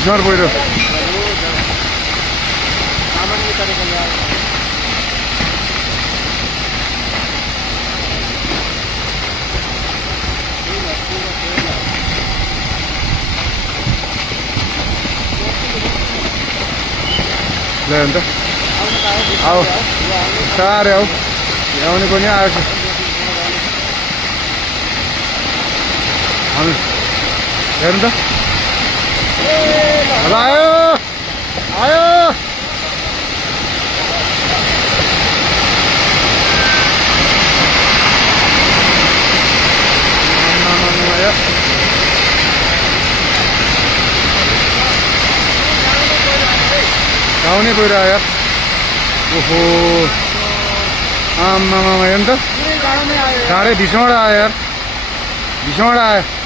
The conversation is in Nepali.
भीषण पहिरो ले अन्त आऊ साह्रै आऊ ल्याउने पनि आएको छ हेर्नु त आयो आयो गाउने पहिरो आयो ओहो आम्मामा हेर्नु त साढे 20 आयो यार 20 आयो